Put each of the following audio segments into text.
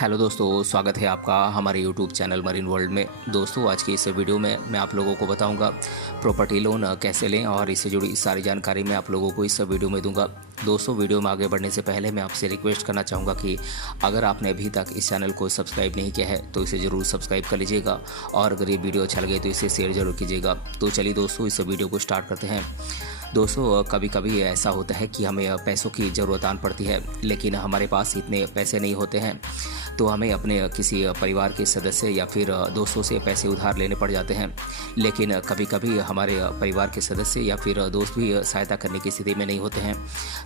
Hello दोस्तों, स्वागत है आपका हमारे यूट्यूब चैनल मरीन वर्ल्ड में। दोस्तों, आज की इस वीडियो में मैं आप लोगों को बताऊंगा प्रॉपर्टी लोन कैसे लें और इससे जुड़ी सारी जानकारी मैं आप लोगों को इस वीडियो में दूंगा। दोस्तों, वीडियो में आगे बढ़ने से पहले मैं आपसे रिक्वेस्ट करना चाहूँगा कि अगर आपने अभी तक इस चैनल को सब्सक्राइब नहीं किया है तो इसे ज़रूर सब्सक्राइब कर लीजिएगा और अगर ये वीडियो अच्छा लगे तो इसे शेयर ज़रूर कीजिएगा। तो चलिए दोस्तों, इस वीडियो को स्टार्ट करते हैं। दोस्तों, कभी कभी ऐसा होता है कि हमें पैसों की ज़रूरत आन पड़ती है, लेकिन हमारे पास इतने पैसे नहीं होते हैं, तो हमें अपने किसी परिवार के सदस्य या फिर दोस्तों से पैसे उधार लेने पड़ जाते हैं। लेकिन कभी कभी हमारे परिवार के सदस्य या फिर दोस्त भी सहायता करने की स्थिति में नहीं होते हैं,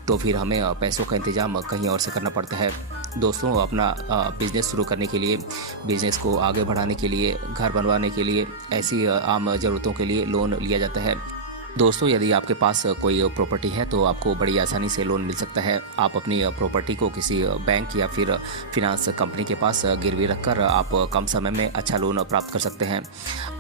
तो फिर हमें पैसों का इंतज़ाम कहीं और से करना पड़ता है। दोस्तों, अपना बिज़नेस शुरू करने के लिए, बिज़नेस को आगे बढ़ाने के लिए, घर बनवाने के लिए, ऐसी आम ज़रूरतों के लिए लोन लिया जाता है। दोस्तों, यदि आपके पास कोई प्रॉपर्टी है तो आपको बड़ी आसानी से लोन मिल सकता है। आप अपनी प्रॉपर्टी को किसी बैंक या फिर फिनांस कंपनी के पास गिरवी रखकर आप कम समय में अच्छा लोन प्राप्त कर सकते हैं।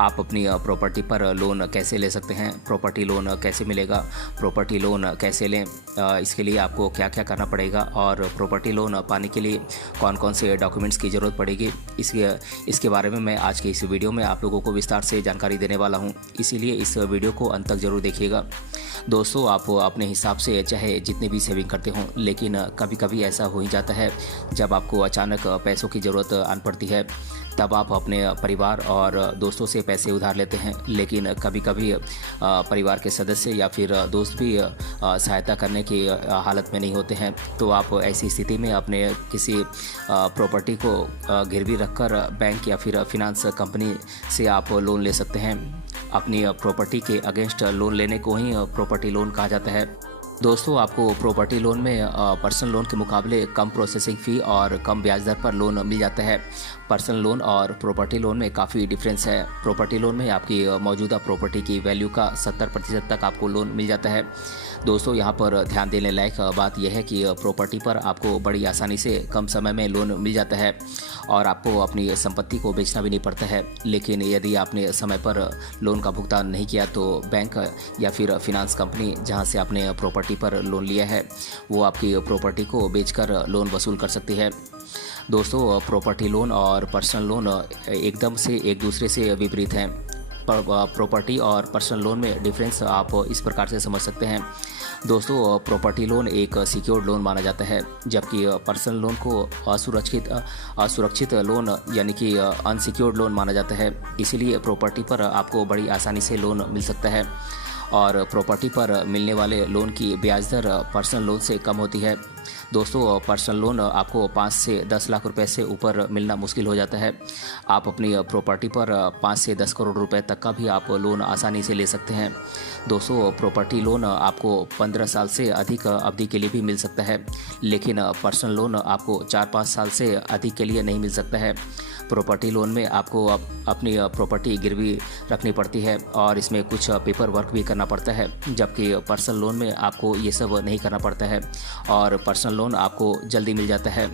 आप अपनी प्रॉपर्टी पर लोन कैसे ले सकते हैं, प्रॉपर्टी लोन कैसे मिलेगा, प्रॉपर्टी लोन कैसे लें, इसके लिए आपको क्या क्या करना पड़ेगा और प्रॉपर्टी लोन पाने के लिए कौन कौन से डॉक्यूमेंट्स की ज़रूरत पड़ेगी, इसके बारे में मैं आज की इस वीडियो में आप लोगों को विस्तार से जानकारी देने वाला हूँ। इसीलिए इस वीडियो को अंत तक जरूर देखिएगा। दोस्तों, आप अपने हिसाब से चाहे जितनी भी सेविंग करते हों, लेकिन कभी कभी ऐसा हो ही जाता है जब आपको अचानक पैसों की ज़रूरत आन पड़ती है, तब आप अपने परिवार और दोस्तों से पैसे उधार लेते हैं। लेकिन कभी कभी परिवार के सदस्य या फिर दोस्त भी सहायता करने की हालत में नहीं होते हैं, तो आप ऐसी स्थिति में अपने किसी प्रॉपर्टी को गिरवी रखकर बैंक या फिर फिनांस कंपनी से आप लोन ले सकते हैं। अपनी प्रॉपर्टी के अगेंस्ट लोन लेने को ही प्रॉपर्टी लोन कहा जाता है। दोस्तों, आपको प्रॉपर्टी लोन में पर्सनल लोन के मुकाबले कम प्रोसेसिंग फ़ी और कम ब्याज दर पर लोन मिल जाता है। पर्सनल लोन और प्रॉपर्टी लोन में काफ़ी डिफरेंस है। प्रॉपर्टी लोन में आपकी मौजूदा प्रॉपर्टी की वैल्यू का 70% तक आपको लोन मिल जाता है। दोस्तों, यहाँ पर ध्यान देने लायक बात यह है कि प्रॉपर्टी पर आपको बड़ी आसानी से कम समय में लोन मिल जाता है और आपको अपनी संपत्ति को बेचना भी नहीं पड़ता है। लेकिन यदि आपने समय पर लोन का भुगतान नहीं किया तो बैंक या फिर फिनांस कंपनी जहाँ से आपने प्रॉपर्टी पर लोन लिया है वो आपकी प्रॉपर्टी को बेचकर लोन वसूल कर सकती है। दोस्तों, प्रॉपर्टी लोन और पर्सनल लोन एकदम से एक दूसरे से विपरीत हैं। प्रॉपर्टी और पर्सनल लोन में डिफरेंस आप इस प्रकार से समझ सकते हैं। दोस्तों, प्रॉपर्टी लोन एक सिक्योर्ड लोन माना जाता है, जबकि पर्सनल लोन को असुरक्षित लोन यानी कि अनसिक्योर्ड लोन माना जाता है। इसीलिए प्रॉपर्टी पर आपको बड़ी आसानी से लोन मिल सकता है और प्रॉपर्टी पर मिलने वाले लोन की ब्याज दर पर्सनल लोन से कम होती है। दोस्तों, पर्सनल लोन आपको 5 से 10 लाख रुपए से ऊपर मिलना मुश्किल हो जाता है। आप अपनी प्रॉपर्टी पर 5 से 10 करोड़ रुपए तक का भी आप लोन आसानी से ले सकते हैं। दोस्तों, प्रॉपर्टी लोन आपको 15 साल से अधिक अवधि के लिए भी मिल सकता है, लेकिन पर्सनल लोन आपको 4-5 साल से अधिक के लिए नहीं मिल सकता है। प्रॉपर्टी लोन में आपको अपनी प्रॉपर्टी गिरवी रखनी पड़ती है और इसमें कुछ पेपर वर्क भी करना पड़ता है, जबकि पर्सनल लोन में आपको ये सब नहीं करना पड़ता है और पर्सनल लोन आपको जल्दी मिल जाता है।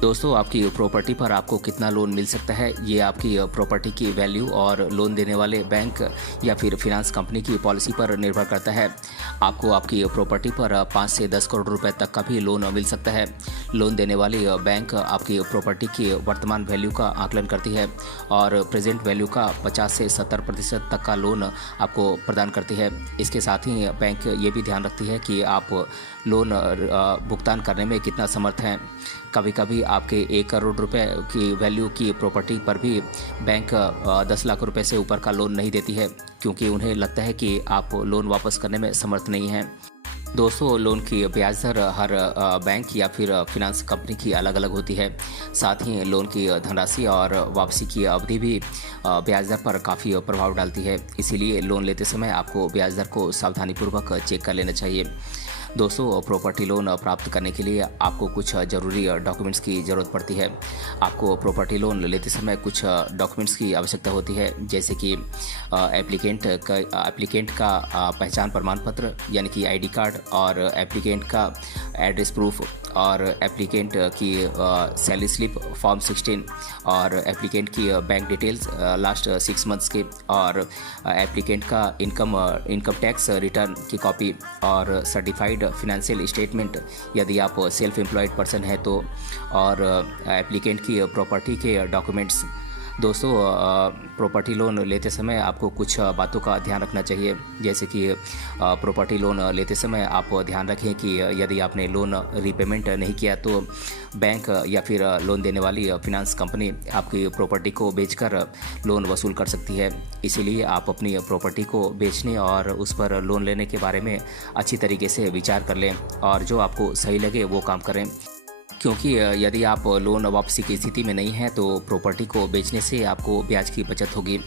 दोस्तों, आपकी प्रॉपर्टी पर आपको कितना लोन मिल सकता है ये आपकी प्रॉपर्टी की वैल्यू और लोन देने वाले बैंक या फिर फिनांस कंपनी की पॉलिसी पर निर्भर करता है। आपको आपकी प्रॉपर्टी पर 5 से 10 करोड़ रुपए तक का भी लोन मिल सकता है। लोन देने वाली बैंक आपकी प्रॉपर्टी की वर्तमान वैल्यू का आकलन करती है और प्रेजेंट वैल्यू का 50 से 70% तक का लोन आपको प्रदान करती है। इसके साथ ही बैंक ये भी ध्यान रखती है कि आप लोन भुगतान करने में कितना समर्थ हैं। कभी कभी आपके 1 करोड़ रुपए की वैल्यू की प्रॉपर्टी पर भी बैंक 10 लाख रुपए से ऊपर का लोन नहीं देती है, क्योंकि उन्हें लगता है कि आप लोन वापस करने में समर्थ नहीं हैं। दोस्तों, लोन की ब्याज दर हर बैंक या फिर फिनांस कंपनी की अलग अलग होती है। साथ ही लोन की धनराशि और वापसी की अवधि भी ब्याज दर पर काफ़ी प्रभाव डालती है। इसीलिए लोन लेते समय आपको ब्याज दर को सावधानीपूर्वक चेक कर लेना चाहिए। दोस्तों, प्रॉपर्टी लोन प्राप्त करने के लिए आपको कुछ ज़रूरी डॉक्यूमेंट्स की ज़रूरत पड़ती है। आपको प्रॉपर्टी लोन लेते समय कुछ डॉक्यूमेंट्स की आवश्यकता होती है, जैसे कि एप्लीकेंट का पहचान प्रमाण पत्र यानी कि आईडी कार्ड और एप्लीकेंट का एड्रेस प्रूफ और एप्लीकेंट की सैलरी स्लिप फॉर्म 16 और एप्लीकेंट की बैंक डिटेल्स लास्ट 6 मंथ्स के, और एप्लीकेंट का इनकम टैक्स रिटर्न की कॉपी और सर्टिफाइड फिनेंशियल स्टेटमेंट यदि आप सेल्फ एम्प्लॉयड पर्सन है तो, और एप्लीकेंट की प्रॉपर्टी के डॉक्यूमेंट्स। दोस्तों, प्रॉपर्टी लोन लेते समय आपको कुछ बातों का ध्यान रखना चाहिए, जैसे कि प्रॉपर्टी लोन लेते समय आप ध्यान रखें कि यदि आपने लोन रीपेमेंट नहीं किया तो बैंक या फिर लोन देने वाली फिनेंस कंपनी आपकी प्रॉपर्टी को बेचकर लोन वसूल कर सकती है। इसीलिए आप अपनी प्रॉपर्टी को बेचने और उस पर लोन लेने के बारे में अच्छी तरीके से विचार कर लें और जो आपको सही लगे वो काम करें, क्योंकि यदि आप लोन वापसी की स्थिति में नहीं हैं तो प्रॉपर्टी को बेचने से आपको ब्याज की बचत होगी।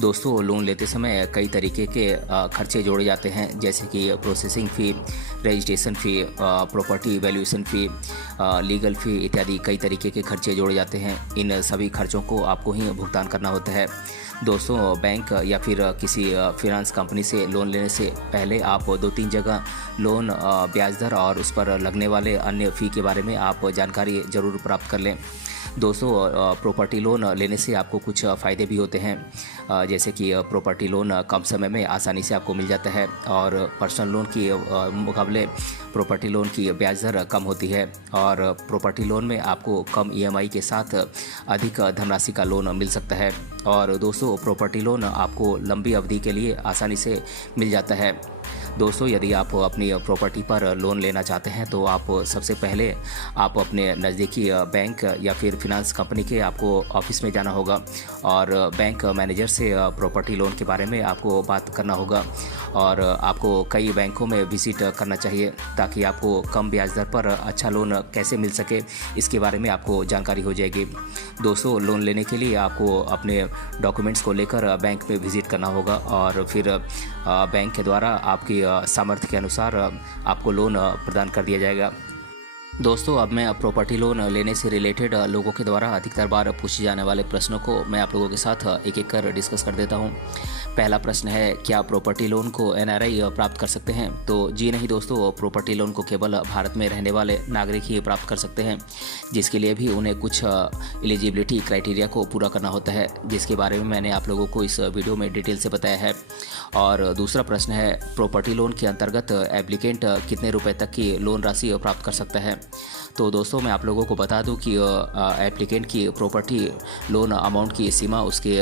दोस्तों, लोन लेते समय कई तरीके के खर्चे जोड़े जाते हैं, जैसे कि processing fee, registration fee, property valuation fee, legal fee इत्यादि कई तरीके के खर्चे जोड़े जाते हैं। इन सभी खर्चों को आपको ही भुगतान करना होता है। दोस्तों, बैंक या फिर किसी फिनेंस कंपनी से लोन लेने से पहले आप 2-3 जगह लोन ब्याज दर और उस पर लगने वाले अन्य फ़ी के बारे में आप जानकारी ज़रूर प्राप्त कर लें। दोस्तों, प्रॉपर्टी लोन लेने से आपको कुछ फ़ायदे भी होते हैं, जैसे कि प्रॉपर्टी लोन कम समय में आसानी से आपको मिल जाता है और पर्सनल लोन की मुकाबले प्रॉपर्टी लोन की ब्याज दर कम होती है, और प्रॉपर्टी लोन में आपको कम ईएमआई के साथ अधिक धनराशि का लोन मिल सकता है। और दोस्तों, प्रॉपर्टी लोन आपको लंबी अवधि के लिए आसानी से मिल जाता है। दोस्तों, यदि आप अपनी प्रॉपर्टी पर लोन लेना चाहते हैं तो आप सबसे पहले आप अपने नज़दीकी बैंक या फिर फिनेंस कंपनी के आपको ऑफिस में जाना होगा और बैंक मैनेजर से प्रॉपर्टी लोन के बारे में आपको बात करना होगा, और आपको कई बैंकों में विज़िट करना चाहिए ताकि आपको कम ब्याज दर पर अच्छा लोन कैसे मिल सके इसके बारे में आपको जानकारी हो जाएगी। दोस्तों, लोन लेने के लिए आपको अपने डॉक्यूमेंट्स को लेकर बैंक में विज़िट करना होगा और फिर बैंक के द्वारा आपकी सामर्थ्य के अनुसार आपको लोन प्रदान कर दिया जाएगा। दोस्तों, अब मैं प्रॉपर्टी लोन लेने से रिलेटेड लोगों के द्वारा अधिकतर बार पूछे जाने वाले प्रश्नों को मैं आप लोगों के साथ एक एक कर डिस्कस कर देता हूं। पहला प्रश्न है, क्या प्रॉपर्टी लोन को एनआरआई प्राप्त कर सकते हैं? तो जी नहीं दोस्तों, प्रॉपर्टी लोन को केवल भारत में रहने वाले नागरिक ही प्राप्त कर सकते हैं, जिसके लिए भी उन्हें कुछ एलिजिबिलिटी क्राइटेरिया को पूरा करना होता है, जिसके बारे में मैंने आप लोगों को इस वीडियो में डिटेल से बताया है। और दूसरा प्रश्न है, प्रॉपर्टी लोन के अंतर्गत एप्लीकेंट कितने रुपए तक की लोन राशि प्राप्त कर सकता है? तो दोस्तों, मैं आप लोगों को बता दूं कि एप्लीकेंट की प्रॉपर्टी लोन अमाउंट की सीमा उसके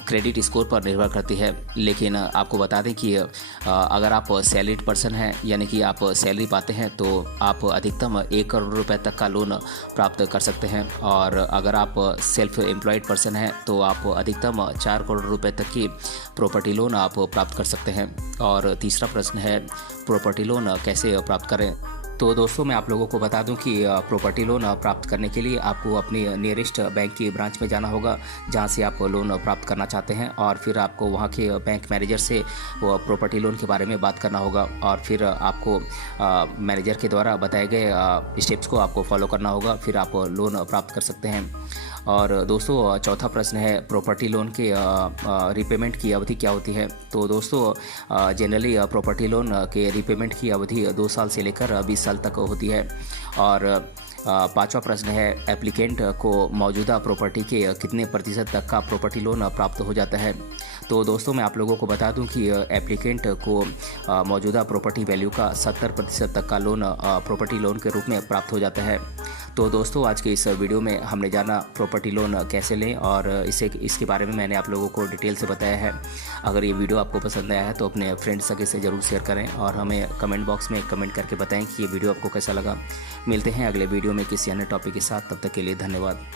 क्रेडिट स्कोर पर निर्भर करती है, लेकिन आपको बता दें कि अगर आप सैलरीड पर्सन हैं यानी कि आप सैलरी पाते हैं तो आप अधिकतम 1 करोड़ रुपए तक का लोन प्राप्त कर सकते हैं, और अगर आप सेल्फ एम्प्लॉयड पर्सन हैं तो आप अधिकतम 4 करोड़ रुपए तक की प्रॉपर्टी लोन आप प्राप्त कर सकते हैं। और तीसरा प्रश्न है, प्रॉपर्टी लोन कैसे प्राप्त करें? तो दोस्तों, मैं आप लोगों को बता दूं कि प्रॉपर्टी लोन प्राप्त करने के लिए आपको अपनी नियरेस्ट बैंक की ब्रांच में जाना होगा जहां से आप लोन प्राप्त करना चाहते हैं, और फिर आपको वहां के बैंक मैनेजर से वो प्रॉपर्टी लोन के बारे में बात करना होगा, और फिर आपको मैनेजर के द्वारा बताए गए स्टेप्स को आपको फॉलो करना होगा, फिर आप लोन प्राप्त कर सकते हैं। और दोस्तों, चौथा प्रश्न है, प्रॉपर्टी लोन के रीपेमेंट की अवधि क्या होती है? तो दोस्तों, जनरली प्रॉपर्टी लोन के रीपेमेंट की अवधि 2 साल से लेकर 20 साल तक होती है। और पांचवा प्रश्न है, एप्लीकेंट को मौजूदा प्रॉपर्टी के कितने प्रतिशत तक का प्रॉपर्टी लोन प्राप्त हो जाता है? तो दोस्तों, मैं आप लोगों को बता दूं कि एप्लीकेंट को मौजूदा प्रॉपर्टी वैल्यू का 70% तक का लोन प्रॉपर्टी लोन के रूप में प्राप्त हो जाता है। तो दोस्तों, आज के इस वीडियो में हमने जाना प्रॉपर्टी लोन कैसे लें, और इसके बारे में मैंने आप लोगों को डिटेल से बताया है। अगर ये वीडियो आपको पसंद आया है तो अपने फ्रेंड्स सगे से ज़रूर शेयर करें और हमें कमेंट बॉक्स में कमेंट करके बताएं कि ये वीडियो आपको कैसा लगा। मिलते हैं अगले वीडियो में किसी अन्य टॉपिक के साथ, तब तक के लिए धन्यवाद।